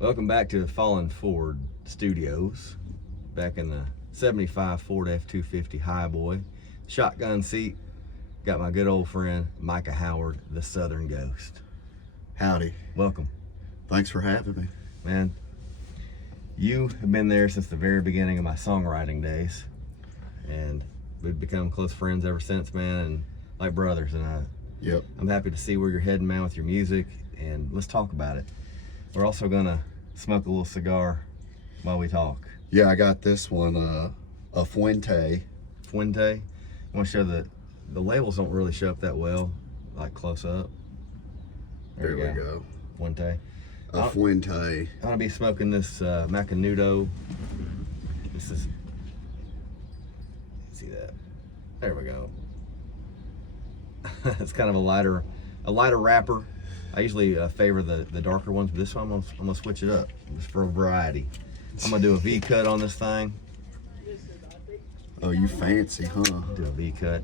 Welcome back to the Fallen Ford Studios. Back in the 75 Ford F-250 Highboy. Shotgun seat. Got my good old friend Micah Howard, the Southern Ghost. Howdy. Welcome. Thanks for having me. Man, you have been there since the very beginning of my songwriting days. And we've become close friends ever since, man, and like brothers. And I'm happy to see where you're heading, man, with your music. And let's talk about it. We're also gonna smoke a little cigar while we talk. Yeah, I got this one, a Fuente. Fuente. I want to show the labels don't really show up that well, like close up. There we go. Fuente. A Fuente. I'm gonna be smoking this Macanudo. This is. See that? There we go. It's kind of a lighter wrapper. I usually favor the darker ones, but this one I'm gonna switch it up just for a variety. I'm gonna do a V cut on this thing. Oh, you fancy, huh? Do a V cut.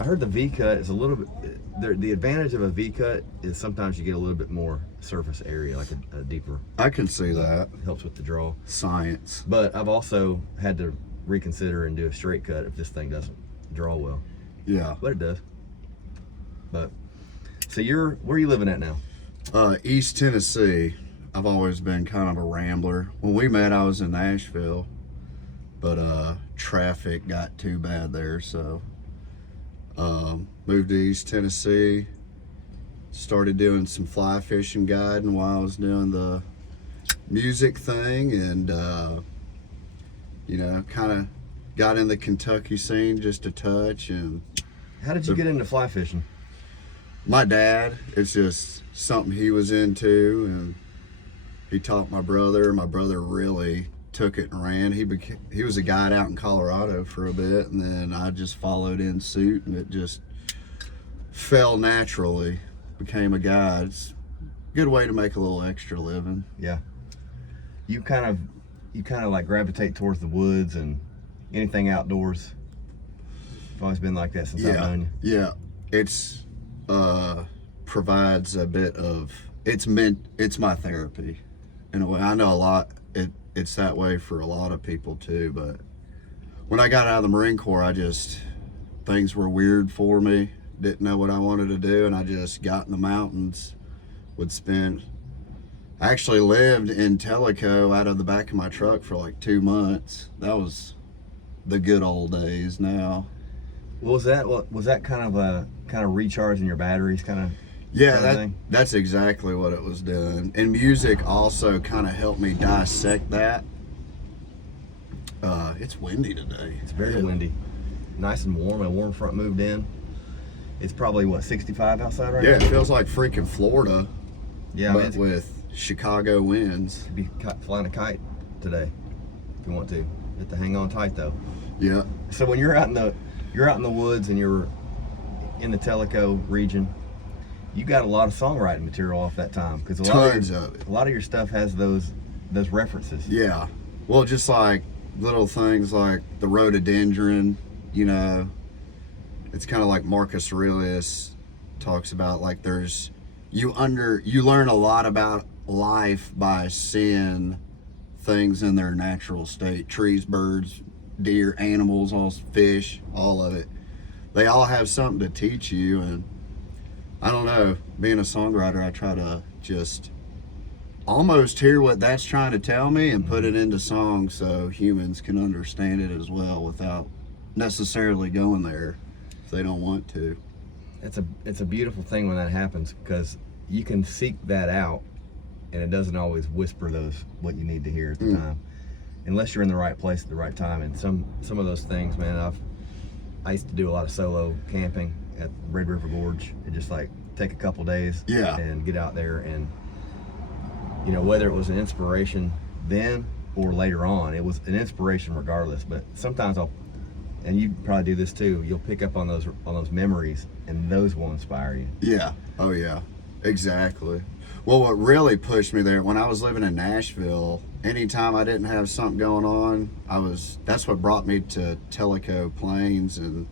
I heard the V cut is a little bit. The advantage of a V cut is sometimes you get a little bit more surface area, like a deeper. I can see that. It helps with the draw. Science. But I've also had to reconsider and do a straight cut if this thing doesn't draw well. Yeah. But it does. But so where are you living at now? East Tennessee. I've always been kind of a rambler. When we met, I was in Nashville, but traffic got too bad there, so moved to East Tennessee. Started doing some fly fishing guiding while I was doing the music thing, and kind of got in the Kentucky scene just a touch. And How did you get into fly fishing? my dad, it's just something he was into, and he taught my brother. My brother really took it and ran. He was a guide out in Colorado for a bit, and then I just followed in suit, and it just fell naturally. Became a guide. It's a good way to make a little extra living. Yeah. You kind of like gravitate towards the woods and anything outdoors. I've always been like that since I've known you. Yeah. It's provides a bit of it's my therapy in a way. I know a lot it's that way for a lot of people too, but when I got out of the Marine Corps, things were weird for me. Didn't know what I wanted to do, and I just got in the mountains. I actually lived in Tellico out of the back of my truck for like 2 months. That was the good old days now. Was that kind of recharging your batteries kind of? Yeah, that's exactly what it was doing. And music also kind of helped me dissect that. It's windy today. It's very windy. Nice and warm. A warm front moved in. It's probably, 65 outside right now? Yeah, it feels like freaking Florida. Yeah, but with Chicago winds. Could be flying a kite today if you want to. You have to hang on tight though. Yeah. So when you're out in the woods and you're in the Tellico region, you got a lot of songwriting material off that time, because a lot of your stuff has those references. Yeah. Well, just like little things like the rhododendron, it's kind of like Marcus Aurelius talks about, like you learn a lot about life by seeing things in their natural state. Trees, birds, deer, animals, all fish, all of it. They all have something to teach you, and I don't know, being a songwriter, I try to just almost hear what that's trying to tell me and put it into songs so humans can understand it as well without necessarily going there if they don't want to. It's a beautiful thing when that happens, because you can seek that out and it doesn't always whisper what you need to hear at the time, unless you're in the right place at the right time. And some of those things, man, I used to do a lot of solo camping at Red River Gorge, and just like take a couple days and get out there, and whether it was an inspiration then or later on, it was an inspiration regardless. But sometimes and you probably do this too, you'll pick up on those memories, and those will inspire you. Yeah. Oh yeah, exactly. Well, what really pushed me there, when I was living in Nashville, anytime I didn't have something going on, that's what brought me to Tellico Plains and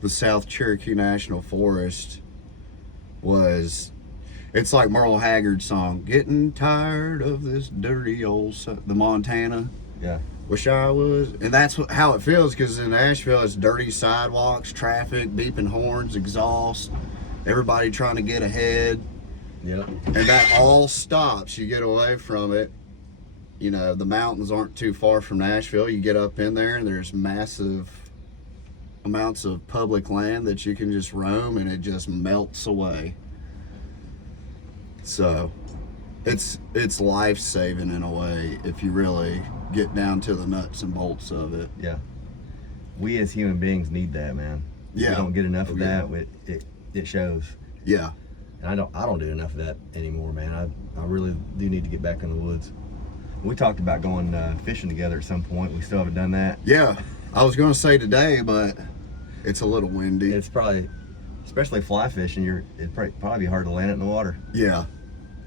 the South Cherokee National Forest. Was It's like Merle Haggard's song, "Getting tired of this dirty old the Montana." Yeah. Wish I was, and that's how it feels. Because in Nashville, it's dirty sidewalks, traffic, beeping horns, exhaust, everybody trying to get ahead. Yep. And that all stops. You get away from it. You know, the mountains aren't too far from Nashville. You get up in there, and there's massive amounts of public land that you can just roam, and it just melts away. So it's life-saving in a way if you really get down to the nuts and bolts of it. Yeah. We as human beings need that, man. Yeah. We don't get enough of that. It shows. Yeah. And I don't do enough of that anymore, man. I really do need to get back in the woods. We talked about going fishing together at some point. We still haven't done that. Yeah. I was going to say today, but it's a little windy. It's probably, especially fly fishing, it'd probably be hard to land it in the water. Yeah.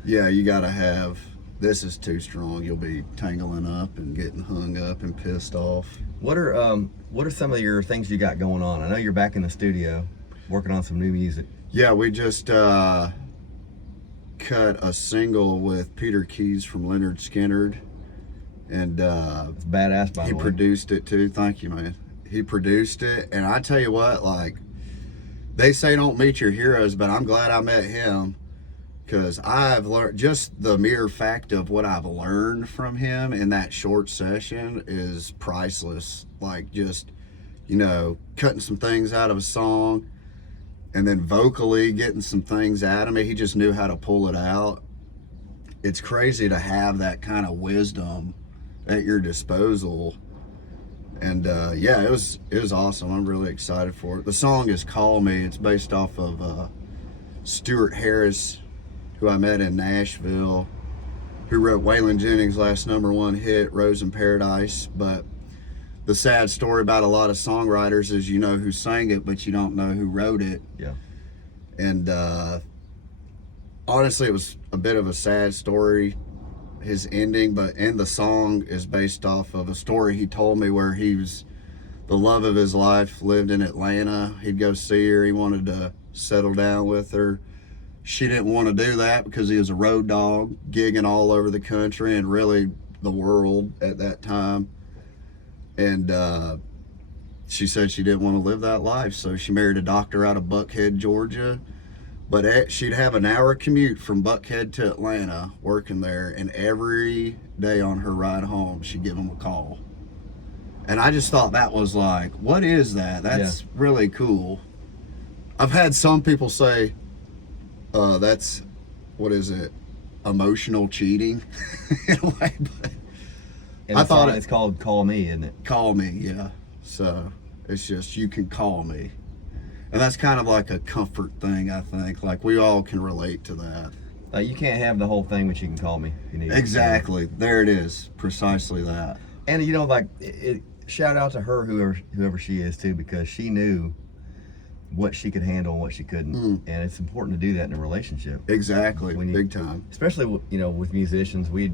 Yeah, you got to have, this is too strong. You'll be tangling up and getting hung up and pissed off. What are some of your things you got going on? I know you're back in the studio working on some new music. Yeah, we just cut a single with Peter Keys from Lynyrd Skynrd, and It's badass, by the way. he produced it too. Thank you, man. He produced it, and I tell you what, like, they say don't meet your heroes, but I'm glad I met him, because I've learned, just the mere fact of what I've learned from him in that short session is priceless. Like, just, you know, cutting some things out of a song, and then vocally getting some things out of me. He just knew how to pull it out. It's crazy to have that kind of wisdom at your disposal. And yeah, it was awesome. I'm really excited for it. The song is Call Me. It's based off of Stuart Harris, who I met in Nashville, who wrote Waylon Jennings' last #1 hit, Rose in Paradise. But the sad story about a lot of songwriters is you know who sang it, but you don't know who wrote it. Yeah. And honestly, it was a bit of a sad story, his ending, and the song is based off of a story he told me where the love of his life lived in Atlanta. He'd go see her. He wanted to settle down with her. She didn't want to do that because he was a road dog, gigging all over the country and really the world at that time. And she said she didn't want to live that life, so she married a doctor out of Buckhead, Georgia. But she'd have an hour commute from Buckhead to Atlanta working there, and every day on her ride home, she'd give him a call. And I just thought that was like, what is that? That's really cool. I've had some people say, that's, what is it, emotional cheating in a way, but And I thought it's called Call Me, isn't it? Call me, yeah. So it's just, you can call me. And that's kind of like a comfort thing, I think. Like, we all can relate to that. You can't have the whole thing, but you can call me if you need. Exactly. There it is. Precisely that. And you know, like, shout out to her, whoever she is too, because she knew what she could handle and what she couldn't. And it's important to do that in a relationship. Exactly. Big time. Especially, you know, with musicians, we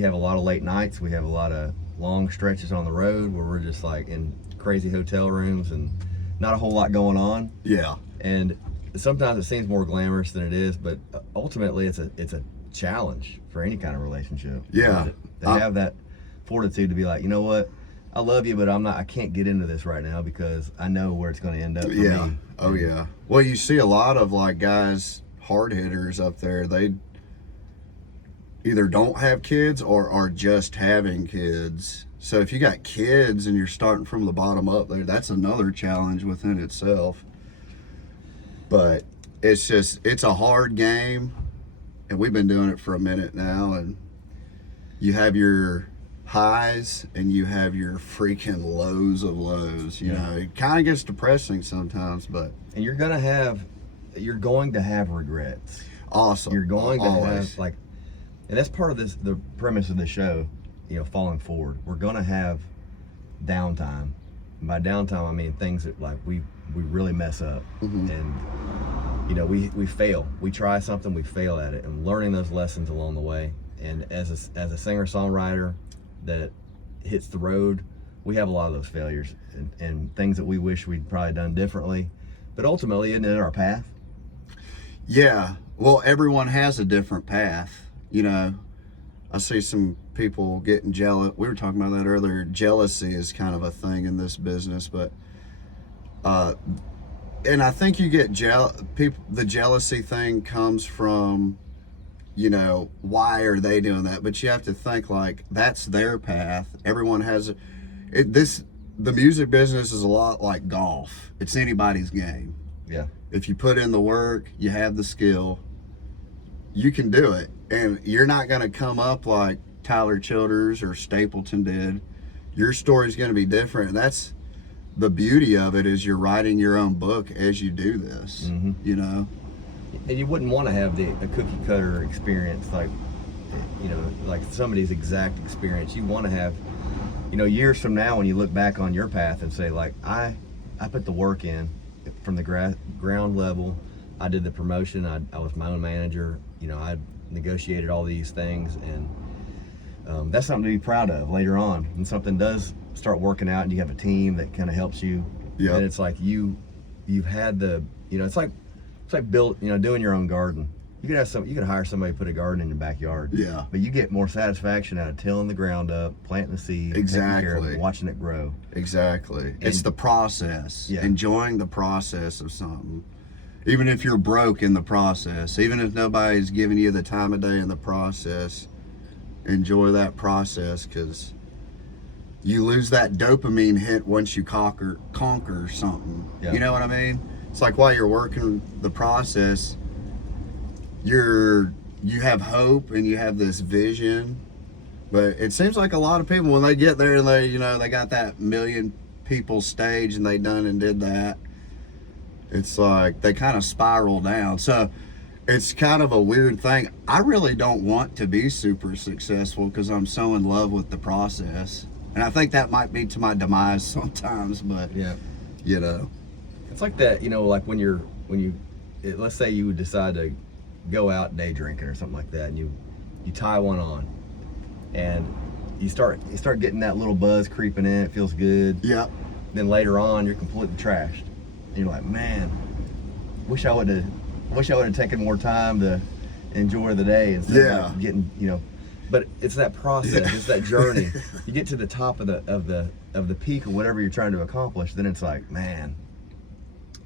have a lot of late nights. We have a lot of long stretches on the road where we're just like in crazy hotel rooms and not a whole lot going on. Yeah. And sometimes it seems more glamorous than it is, but ultimately it's a challenge for any kind of relationship. Yeah. To have that fortitude to be like, you know what, I love you, but I can't get into this right now because I know where it's going to end up for me. Oh yeah. Well, you see a lot of like guys, hard hitters up there, they either don't have kids or are just having kids. So if you got kids and you're starting from the bottom up there, that's another challenge within itself. But it's a hard game, and we've been doing it for a minute now, and you have your highs and you have your freaking lows of lows. You know, it kind of gets depressing sometimes, but and you're going to have regrets. Awesome. You're going to Always. have, like, and that's part of the premise of the show, you know, falling forward. We're going to have downtime. And by downtime, I mean things that, like, we really mess up. And, you know, we fail. We try something, we fail at it, and learning those lessons along the way. And as a singer-songwriter that hits the road, we have a lot of those failures and things that we wish we'd probably done differently. But ultimately, isn't it our path? Yeah. Well, everyone has a different path. You know, I see some people getting jealous. We were talking about that earlier. Jealousy is kind of a thing in this business, but and I think you get people. The jealousy thing comes from, you know, why are they doing that? But you have to think like that's their path. Everyone has the music business is a lot like golf. It's anybody's game. Yeah. If you put in the work, you have the skill, you can do it. And you're not going to come up like Tyler Childers or Stapleton did. Your story's going to be different. That's the beauty of it, is you're writing your own book as you do this, Mm-hmm. you know? And you wouldn't want to have a cookie cutter experience like, you know, like somebody's exact experience. You want to have, you know, years from now when you look back on your path and say like, I put the work in from the ground level. I did the promotion. I was my own manager. You know, I negotiated all these things, and that's something to be proud of later on. When something does start working out and you have a team that kind of helps you, Yeah. and it's like you've had the, you know, it's like doing your own garden. You could hire somebody to put a garden in your backyard. Yeah. But you get more satisfaction out of tilling the ground up, planting the seed, taking care of it, Exactly. watching it grow. Exactly. It's the process. Yeah. Enjoying the process of something. Even if you're broke in the process, even if nobody's giving you the time of day in the process, enjoy that process, because you lose that dopamine hit once you conquer something. Yeah. You know what I mean? It's like while you're working the process, you have hope and you have this vision. But it seems like a lot of people, when they get there and they got that million people stage and they done and did that, it's like they kind of spiral down. So it's kind of a weird thing. I really don't want to be super successful because I'm so in love with the process. And I think that might be to my demise sometimes, but Yeah. you know. It's like that, you know, like let's say you would decide to go out day drinking or something like that, and you tie one on, and you start getting that little buzz creeping in. It feels good. Yeah. Then later on, you're completely trashed. And you're like, man, wish I would have taken more time to enjoy the day instead of like getting, you know. But it's that process. It's that journey. You get to the top of the peak of whatever you're trying to accomplish. Then it's like, man,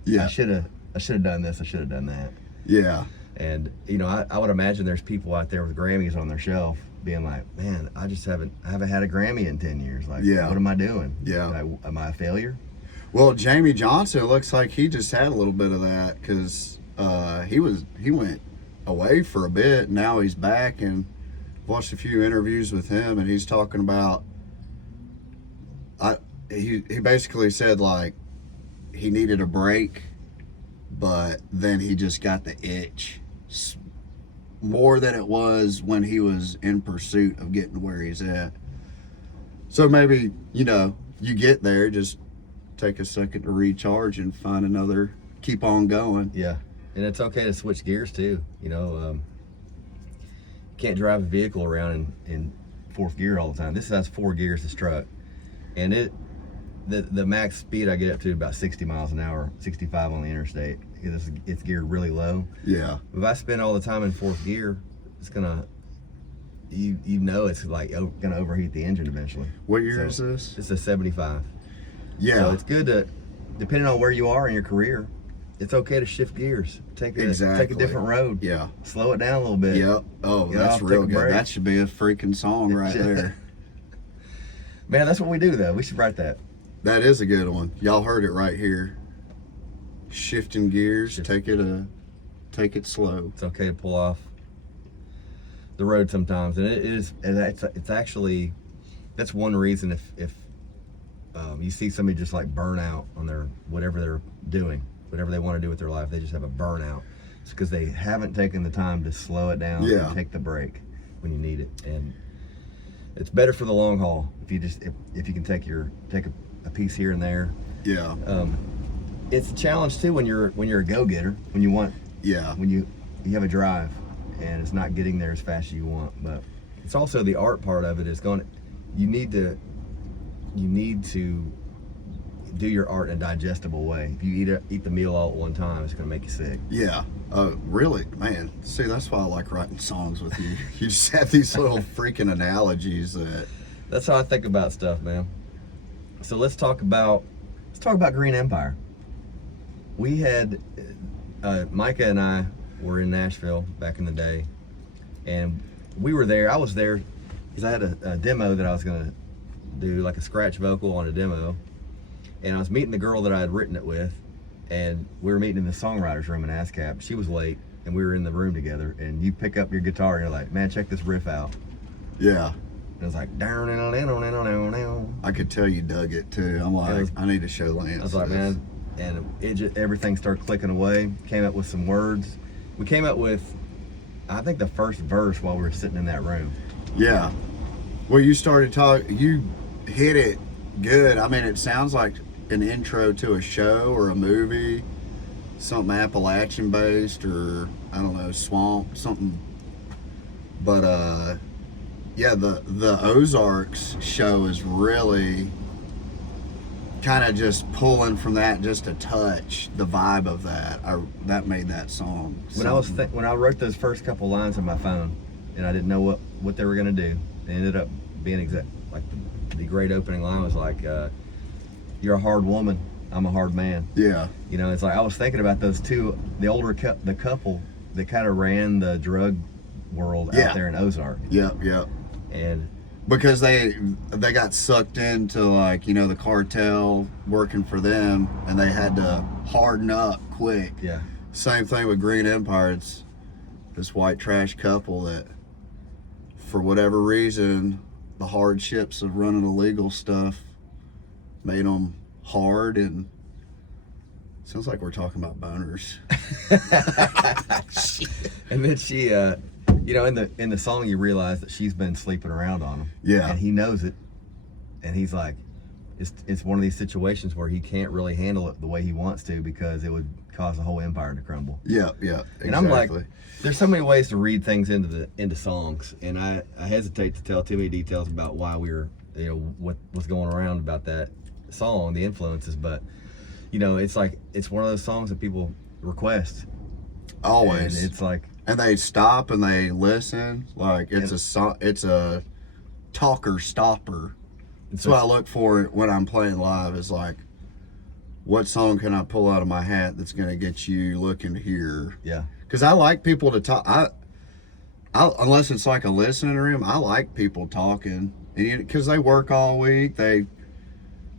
Yeah. I should have done this. I should have done that. Yeah. And you know, I would imagine there's people out there with Grammys on their shelf being like, man, I haven't had a Grammy in 10 years. Like, Yeah. what am I doing? Yeah. Am I a failure? Well, Jamie Johnson, it looks like he just had a little bit of that, because he went away for a bit. And now he's back, and watched a few interviews with him, and he's talking about. He basically said like he needed a break, but then he just got the itch more than it was when he was in pursuit of getting where he's at. So maybe, you know, you get there, just take a second to recharge and find keep on going. Yeah, and it's okay to switch gears too. You know, you can't drive a vehicle around in fourth gear all the time. This has 4 gears, this truck, and the max speed I get up to about 60 miles an hour, 65 on the interstate. It's geared really low. Yeah. If I spend all the time in 4th gear, it's gonna, you know, it's like gonna overheat the engine eventually. What year is this? It's a 75. Yeah. So it's good to, depending on where you are in your career, it's okay to shift gears. Take a different road. Yeah. Slow it down a little bit. Yep. Oh, Get that's off, real take a good. break. That should be a freaking song right there. Man, that's what we do though. We should write that. That is a good one. Y'all heard it right here. Shifting gears. Take it slow. It's okay to pull off the road sometimes, and it's actually, that's one reason if you see somebody just like burn out on their whatever they're doing, whatever they want to do with their life, they just have a burnout. It's because they haven't taken the time to slow it down and take the break when you need it. And it's better for the long haul if you can take a piece here and there. Yeah. It's a challenge too when you're a go-getter, when you have a drive and it's not getting there as fast as you want. But it's also the art part of it is you need to do your art in a digestible way. If you eat the meal all at one time, it's going to make you sick. Yeah. Really, man. See, that's why I like writing songs with you. You just have these little freaking analogies that. That's how I think about stuff, man. So let's talk about Green Empire. We had Micah and I were in Nashville back in the day, and we were there. I was there because I had a demo that I was gonna do, like a scratch vocal on a demo, and I was meeting the girl that I had written it with, and we were meeting in the songwriter's room in ASCAP. She was late, and we were in the room together, and you pick up your guitar and you're like, man, check this riff out. Yeah. And it was like, I could tell you dug it too. I'm like, I need to show Lance. I was like, man, and it just, everything started clicking away. Came up with some words. We came up with, I think, the first verse while we were sitting in that room. Yeah. Well, you started talking, you hit it good. I mean, it sounds like an intro to a show or a movie, something Appalachian based, or I don't know, swamp, something. But yeah, the Ozarks show is really kind of just pulling from that just a touch, the vibe of that. That made that song. When I wrote those first couple lines on my phone, and I didn't know what they were gonna do, it ended up being like the great opening line was like, "You're a hard woman, I'm a hard man." Yeah. You know, it's like I was thinking about those two, the couple that kind of ran the drug world out there in Ozark. Yep, yep. And because they got sucked into, like, you know, the cartel working for them, and they had to harden up quick. Yeah. Same thing with Green Empire. It's this white trash couple that, for whatever reason, the hardships of running illegal stuff made them hard, and sounds like we're talking about boners. And then she, you know, in the song, you realize that she's been sleeping around on him. Yeah. And he knows it, and he's like, it's one of these situations where he can't really handle it the way he wants to because it would cause the whole empire to crumble. Yeah, yeah, exactly. And I'm like, there's so many ways to read things into songs, and I hesitate to tell too many details about why we were, you know, what's going around about that song, the influences, but you know, it's like, it's one of those songs that people request. Always. And it's like, and they stop and they listen. Like, it's a talker stopper. That's what I look for when I'm playing live, is like, what song can I pull out of my hat that's gonna get you looking here? Yeah. Because I like people to talk. I unless it's like a listening room, I like people talking, and because they work all week, they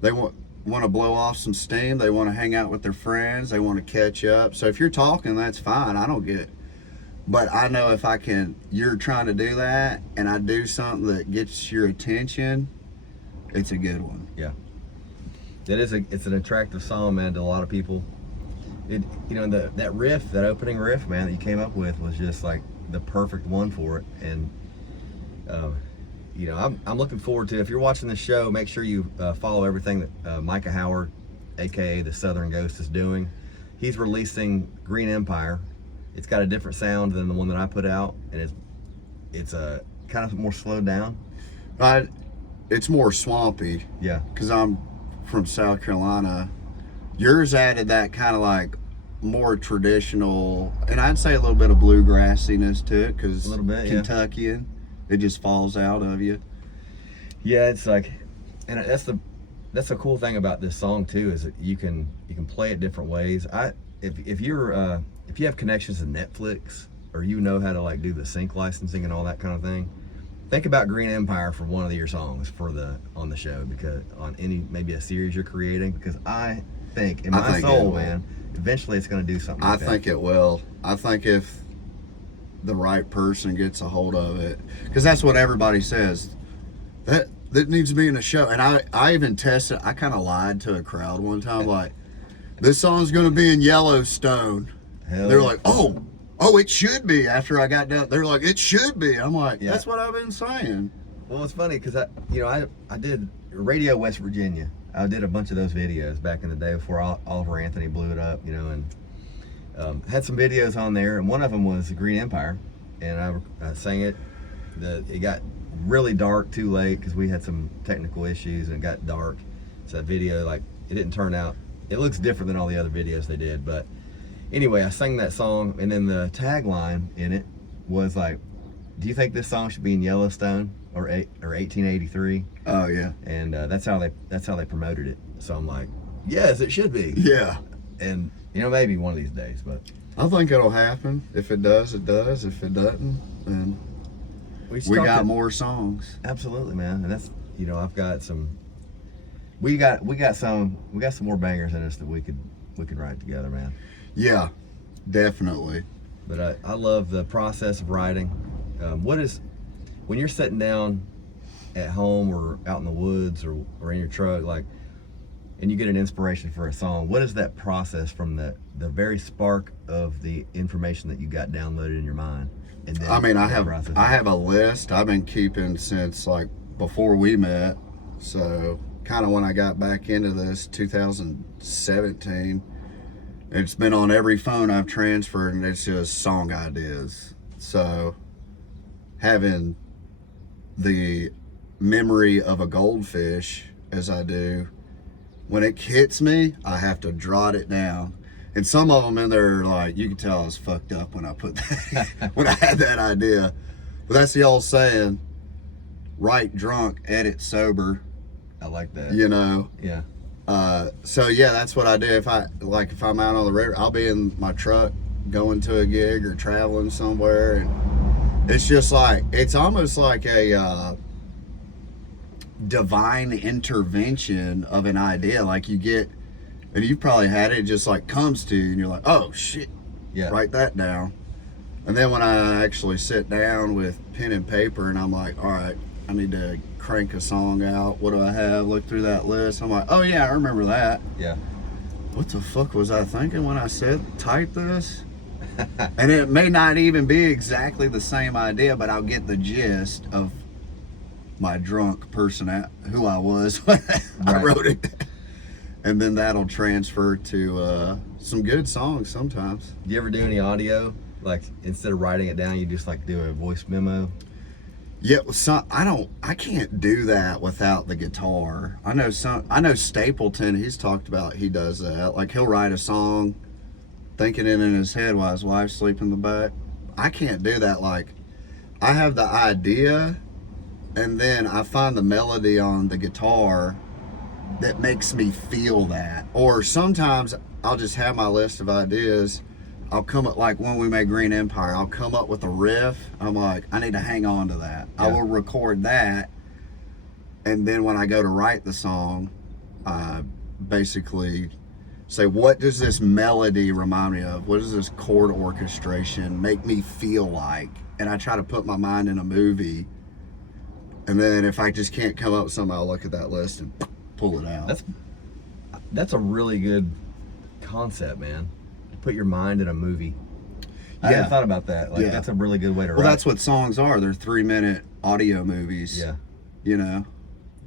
want to blow off some steam. They want to hang out with their friends. They want to catch up. So if you're talking, that's fine. I don't get. But I know if you're trying to do that, and I do something that gets your attention, it's a good one. Yeah. It's an attractive song, man, to a lot of people. You know, that opening riff, man, that you came up with was just like the perfect one for it. And you know, I'm looking forward to, if you're watching the show, make sure you follow everything that Micah Howard, aka the Southern Ghost, is doing. He's releasing Green Empire. It's got a different sound than the one that I put out, and it's a kind of more slowed down. It's more swampy. Yeah. Because I'm from South Carolina. Yours added that kind of like more traditional, and I'd say a little bit of bluegrassiness to it, because Kentuckian, it just falls out of you. Yeah, it's like, and that's the cool thing about this song too, is that you can play it different ways. If you have connections to Netflix, or you know how to like do the sync licensing and all that kind of thing, think about Green Empire for one of your songs on the show, because on maybe a series you're creating, because I think in my soul, man, eventually it's going to do something like that. I think it will. I think if the right person gets a hold of it, because that's what everybody says, that needs to be in a show. And I even tested. I kind of lied to a crowd one time, like, this song's going to be in Yellowstone. They're like, oh, it should be. After I got done, they're like, it should be. I'm like, that's what I've been saying. Well, it's funny because I did Radio West Virginia. I did a bunch of those videos back in the day before Oliver Anthony blew it up, you know, and had some videos on there, and one of them was Green Empire, and I sang it. It got really dark too late because we had some technical issues, and it got dark. So that video, like, it didn't turn out. It looks different than all the other videos they did, but Anyway, I sang that song, and then the tagline in it was like, "Do you think this song should be in Yellowstone or 1883?" Oh yeah. And that's how they promoted it. So I'm like, yes, it should be. Yeah. And maybe one of these days, but I think it'll happen. If it does, it does. If it doesn't, then we got more songs. Absolutely, man. And that's I've got some. We got some more bangers in us that we could write together, man. Yeah, definitely. But I love the process of writing. When you're sitting down at home or out in the woods or in your truck, and you get an inspiration for a song, what is that process from the very spark of the information that you got downloaded in your mind? And then I have a list I've been keeping since before we met. So kind of when I got back into this 2017, it's been on every phone I've transferred, and it's just song ideas. So having the memory of a goldfish as I do, when it hits me, I have to jot it down. And some of them in there are you can tell I was fucked up when I put that, when I had that idea. But that's the old saying, write drunk, edit sober. I like that. Yeah. So yeah, that's what I do. If I'm out on the river, I'll be in my truck going to a gig or traveling somewhere, and it's just it's almost like a divine intervention of an idea. You get, and you've probably had it just comes to you, and you're like, oh shit, yeah, write that down. And then when I actually sit down with pen and paper, and I'm like, all right, I need to crank a song out. What do I have? Look through that list. I'm like, oh yeah, I remember that. Yeah. What the fuck was I thinking when I said type this? And it may not even be exactly the same idea, but I'll get the gist of my drunk person who I was when I wrote it. And then that'll transfer to some good songs sometimes. Do you ever do any audio? Instead of writing it down, you just do a voice memo? Yeah, I can't do that without the guitar. I know Stapleton, he's talked about, he does that. He'll write a song, thinking it in his head while his wife's sleeping in the back. I can't do that. I have the idea, and then I find the melody on the guitar that makes me feel that. Or sometimes I'll just have my list of ideas. I'll come up, when we made Green Empire, I'll come up with a riff. I'm like, I need to hang on to that. Yeah. I will record that. And then when I go to write the song, I basically say, what does this melody remind me of? What does this chord orchestration make me feel like? And I try to put my mind in a movie. And then if I just can't come up with something, I'll look at that list and pull it out. That's a really good concept, man. Put your mind in a movie. I hadn't thought about that. That's a really good way to write. Well, that's what songs are. They're 3-minute audio movies. Yeah.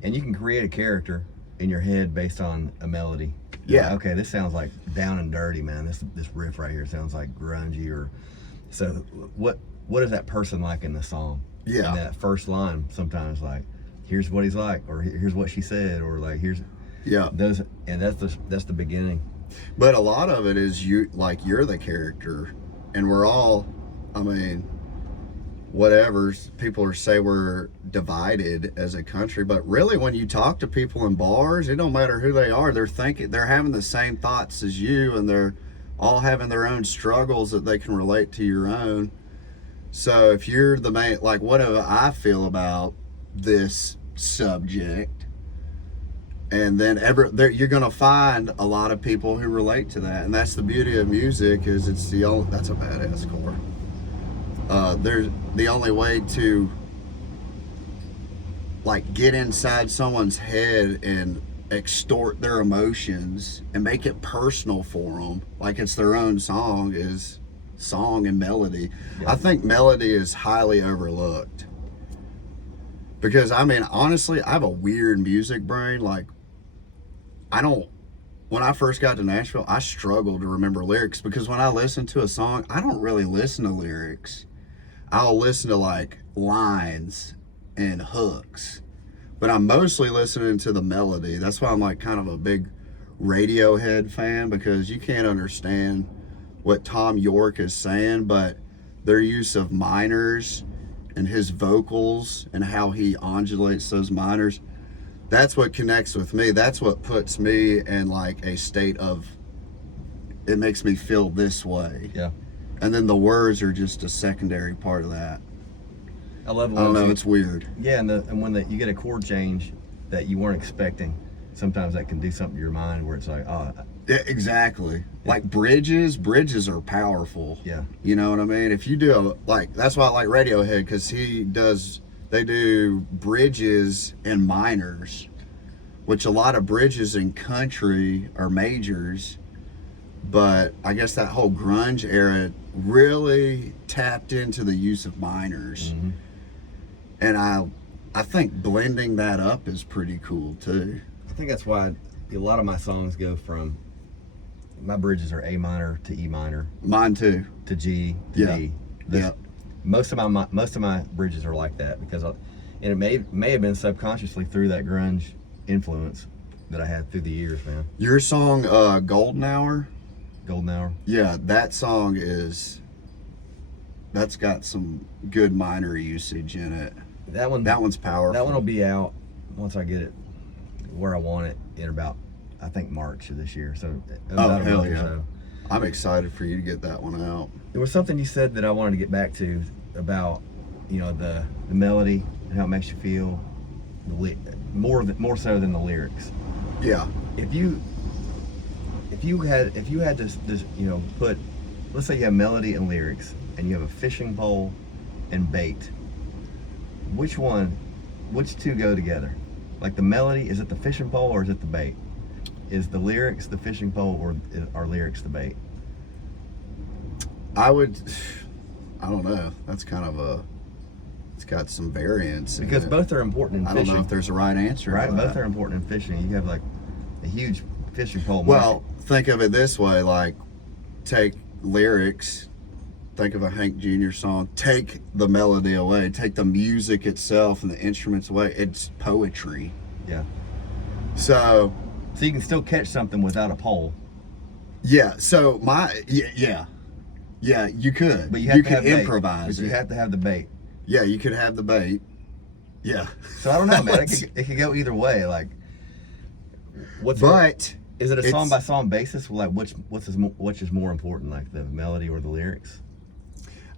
And you can create a character in your head based on a melody. Yeah. Okay, this sounds like down and dirty, man. This riff right here sounds like grungy, or so. What is that person like in the song? Yeah. And that first line sometimes here's what he's like, or here's what she said, or here's those, and that's the beginning. But a lot of it is you're the character, and we're all, whatever, people say we're divided as a country, but really when you talk to people in bars, it don't matter who they are, they're having the same thoughts as you, and they're all having their own struggles that they can relate to your own. So if you're the main, what do I feel about this subject? And then you're gonna find a lot of people who relate to that, and that's the beauty of music. Is that's a badass chord. There's the only way to get inside someone's head and extort their emotions and make it personal for them, it's their own song, is song and melody. Yeah. I think melody is highly overlooked because honestly, I have a weird music brain. When I first got to Nashville, I struggled to remember lyrics because when I listen to a song, I don't really listen to lyrics. I'll listen to lines and hooks, but I'm mostly listening to the melody. That's why I'm kind of a big Radiohead fan, because you can't understand what Tom York is saying, but their use of minors and his vocals and how he undulates those minors, that's what connects with me. That's what puts me in like a state of, it makes me feel this way. Yeah. And then the words are just a secondary part of that. I love it. I don't know, it's weird. Yeah, and when you get a chord change that you weren't expecting, sometimes that can do something to your mind where it's like, oh. Yeah, exactly. Like bridges are powerful. Yeah. You know what I mean? If you do that's why I like Radiohead, because they do bridges and minors, which a lot of bridges in country are majors, but I guess that whole grunge era really tapped into the use of minors. Mm-hmm. And I think blending that up is pretty cool too. I think that's why a lot of my songs go from, my bridges are A minor to E minor. Mine too. To G to D. Yeah. Most of my bridges are like that because, and it may have been subconsciously through that grunge influence that I had through the years, man. Your song, Golden Hour. Golden Hour. Yeah, that song that's got some good minor usage in it. That one's powerful. That one will be out once I get it where I want it in about, I think, March of this year. So about a hell month yeah. or so. I'm excited for you to get that one out. There was something you said that I wanted to get back to about, the melody and how it makes you feel, more so than the lyrics. Yeah. If you had to put, let's say you have melody and lyrics and you have a fishing pole and bait, which two go together? Like the melody, is it the fishing pole or is it the bait? Is the lyrics the fishing pole or are lyrics the bait? I don't know. That's kind of it's got some variance. Because both are important in fishing. I don't know if there's a right answer. Right, to that. both are important in fishing. You have like a huge fishing pole. Well, think of it this way, like take lyrics, think of a Hank Jr. song, take the melody away, take the music itself and the instruments away, it's poetry. Yeah. So you can still catch something without a pole. Yeah, so you could. But you could improvise. But you have to have the bait. Yeah, you could have the bait. Yeah. So I don't know, man. It could go either way. Like, is it a song by song basis? Like, which is more important, like the melody or the lyrics?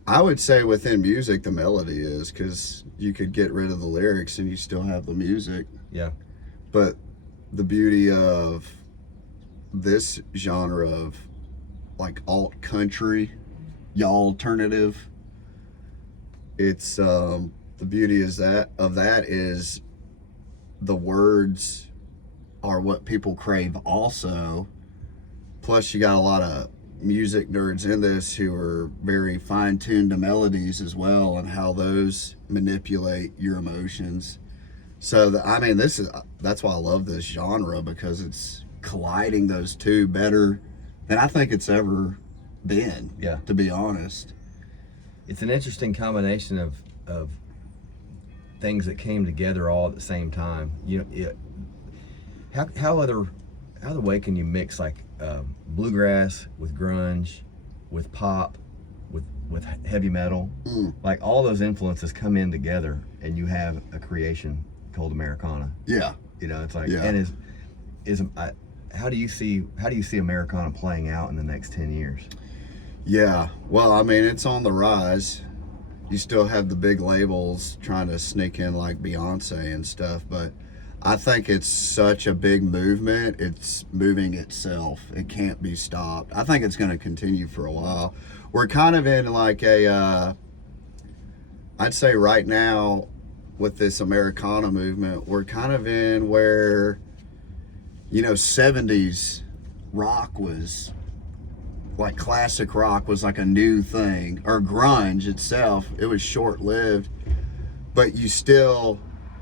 I would say within music, the melody is, because you could get rid of the lyrics and you still have the music. Yeah. But the beauty of this genre of like alt country, alternative, it's the beauty is that is the words are what people crave also. Plus you got a lot of music nerds in this who are very fine-tuned to melodies as well and how those manipulate your emotions. So that's why I love this genre, because it's colliding those two better than I think it's ever been. Yeah. To be honest. It's an interesting combination of things that came together all at the same time. How other way can you mix like bluegrass with grunge, with pop, with heavy metal? Like all those influences come in together, and you have a creation called Americana. Yeah. It's like, yeah. And how do you see Americana playing out in the next 10 years? Yeah, well, I mean, it's on the rise. You still have the big labels trying to sneak in like Beyonce and stuff, but I think it's such a big movement. It's moving itself. It can't be stopped. I think it's going to continue for a while. We're kind of in like I'd say right now with this Americana movement, we're kind of in where, 70s rock was like, classic rock was like a new thing, or grunge itself. It was short-lived, but you still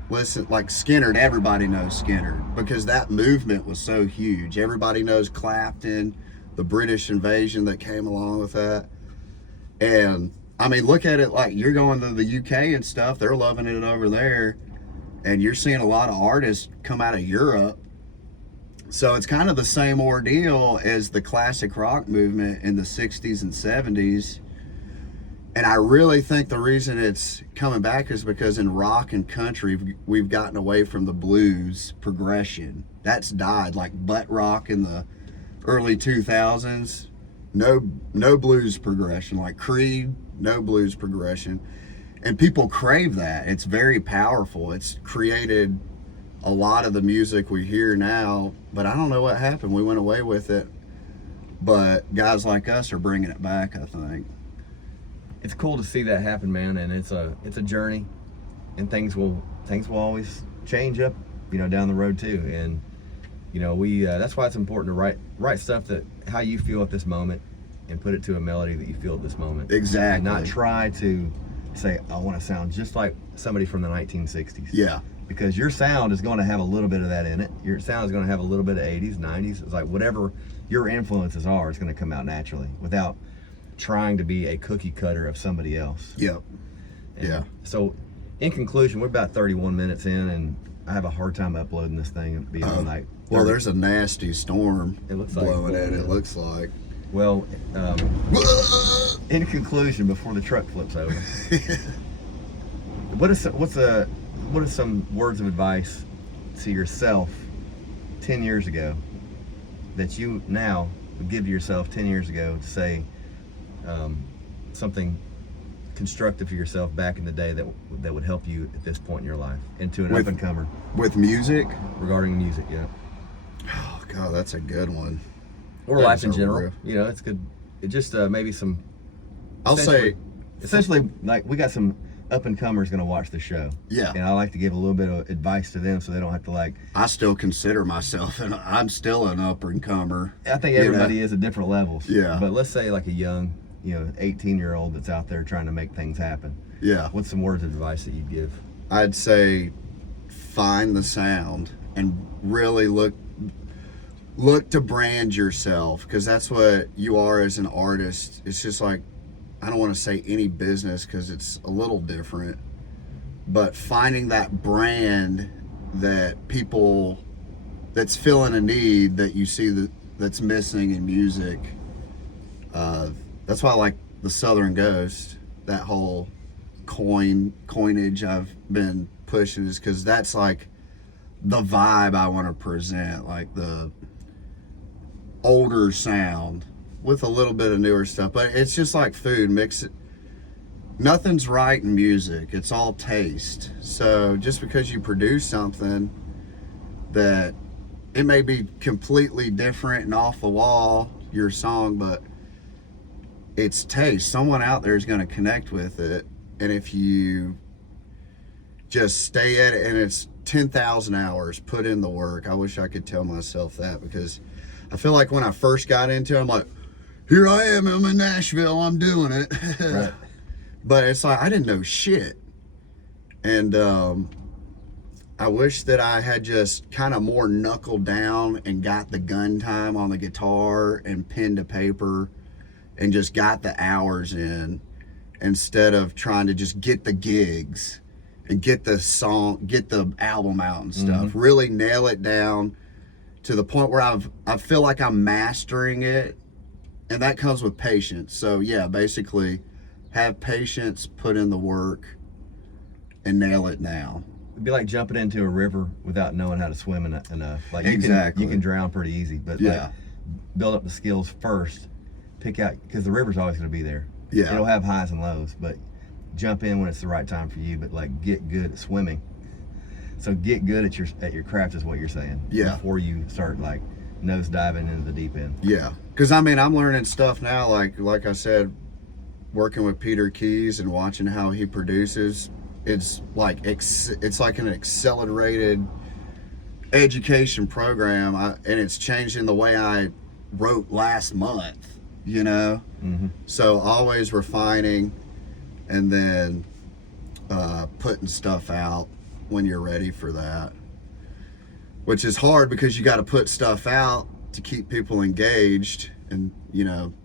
listen, like Skynrd. Everybody knows Skynrd because that movement was so huge. Everybody knows Clapton, the British invasion that came along with that. And I mean, look at it, like you're going to the UK and stuff, they're loving it over there, and you're seeing a lot of artists come out of Europe So it's kind of the same ordeal as the classic rock movement in the 60s and 70s. And I really think the reason it's coming back is because in rock and country, we've gotten away from the blues progression. That's died. Like butt rock in the early 2000s, no blues progression. Like Creed, no blues progression. And people crave that. It's very powerful. It's created a lot of the music we hear now, but I don't know what happened. We went away with it, but guys like us are bringing it back, I think. It's cool to see that happen, man, and it's a journey, and things will always change up, down the road too. And we that's why it's important to write stuff that how you feel at this moment, and put it to a melody that you feel at this moment. Exactly. And not try to say, I want to sound just like somebody from the 1960s. Yeah. Because your sound is going to have a little bit of that in it. Your sound is going to have a little bit of 80s, 90s. It's like whatever your influences are, it's going to come out naturally without trying to be a cookie cutter of somebody else. Yep. And yeah. So, in conclusion, we're about 31 minutes in, and I have a hard time uploading this thing and being like. Well, there's a nasty storm blowing in. It looks like. Well, in conclusion, before the truck flips over, what are some words of advice to yourself 10 years ago that you now would give to yourself 10 years ago to say something constructive to yourself back in the day that would help you at this point in your life and to an up and comer with music? Regarding music, yeah. Oh God, that's a good one. Or life in general. It's good. It just maybe some. I'll say essentially, like, we got some up and comers going to watch the show. Yeah. And I like to give a little bit of advice to them so they don't have to like. I still consider myself, and I'm still an up and comer. I think everybody is at different levels. Yeah. But let's say like a young, 18-year-old that's out there trying to make things happen. Yeah. What's some words of advice that you'd give? I'd say find the sound and really look to brand yourself, because that's what you are as an artist. It's just like, I don't want to say any business because it's a little different, but finding that brand that that's filling a need that you see that's missing in music. That's why I like the Southern Ghost, that whole coinage I've been pushing, is because that's like the vibe I want to present, like the older sound with a little bit of newer stuff. But it's just like food, mix it. Nothing's right in music, it's all taste. So just because you produce something that it may be completely different and off the wall, your song, but it's taste. Someone out there is going to connect with it, and if you just stay at it, and it's 10,000 hours, put in the work. I wish I could tell myself that, because I feel like when I first got into it, I'm like, here I am, I'm in Nashville, I'm doing it. Right. But it's like, I didn't know shit. And I wish that I had just kind of more knuckled down and got the gun time on the guitar and pen to paper and just got the hours in, instead of trying to just get the gigs and get the album out and stuff. Mm-hmm. Really nail it down to the point where I feel like I'm mastering it, and that comes with patience. So yeah, basically have patience, put in the work, and nail it now. It'd be like jumping into a river without knowing how to swim enough. Like exactly. You can drown pretty easy, but yeah, like, build up the skills first. Pick out, because the river's always going to be there. Yeah, it'll have highs and lows, but jump in when it's the right time for you. But like, get good at swimming. So get good at your craft is what you're saying. Yeah. Before you start like nose diving into the deep end. Yeah, because I mean, I'm learning stuff now. Like I said, working with Peter Keys and watching how he produces. It's like an accelerated education program, and it's changing the way I wrote last month. Mm-hmm. So always refining, and then putting stuff out when you're ready for that, which is hard because you got to put stuff out to keep people engaged and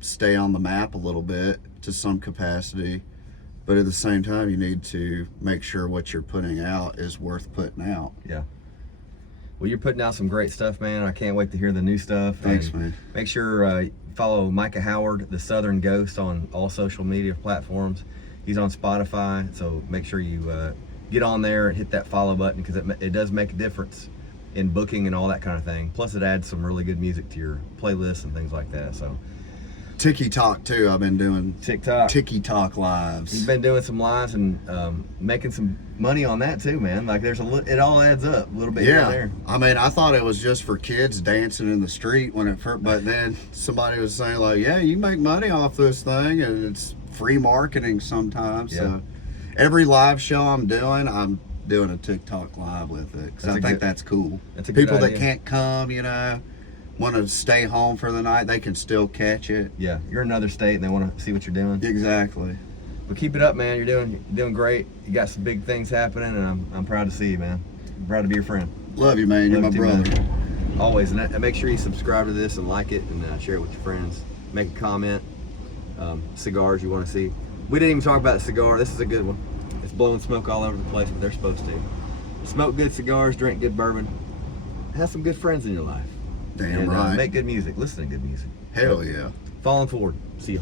stay on the map a little bit to some capacity. But at the same time, you need to make sure what you're putting out is worth putting out. Yeah. Well, you're putting out some great stuff, man. I can't wait to hear the new stuff. Thanks, And man. Make sure follow Micah Howard, the Southern Ghost, on all social media platforms. He's on Spotify, so make sure you get on there and hit that follow button, because it does make a difference in booking and all that kind of thing. Plus, it adds some really good music to your playlist and things like that. So, Tiki Talk too. I've been doing TikTok. Tiki Talk lives. You've been doing some lives and making some money on that too, man. Like it all adds up a little bit here and Yeah, there. I mean, I thought it was just for kids dancing in the street when it first, but then somebody was saying like, yeah, you make money off this thing, and it's free marketing sometimes. Yeah. So every live show I'm doing a TikTok live with it, because I think that's cool. That's a good People that idea. can't come, want to stay home for the night, they can still catch it. Yeah, you're in another state and they want to see what you're doing. Exactly. But keep it up, man. You're doing great. You got some big things happening, and I'm proud to see you, man. I'm proud to be your friend. Love you, man. You're my Love you too, brother. man. Always. And make sure you subscribe to this and like it, and share it with your friends. Make a comment. Cigars you want to see. We didn't even talk about the cigar. This is a good one. It's blowing smoke all over the place, but they're supposed to. Smoke good cigars, drink good bourbon. Have some good friends in your life. Damn and right. make good music. Listen to good music. Hell yeah. Falling forward. See ya.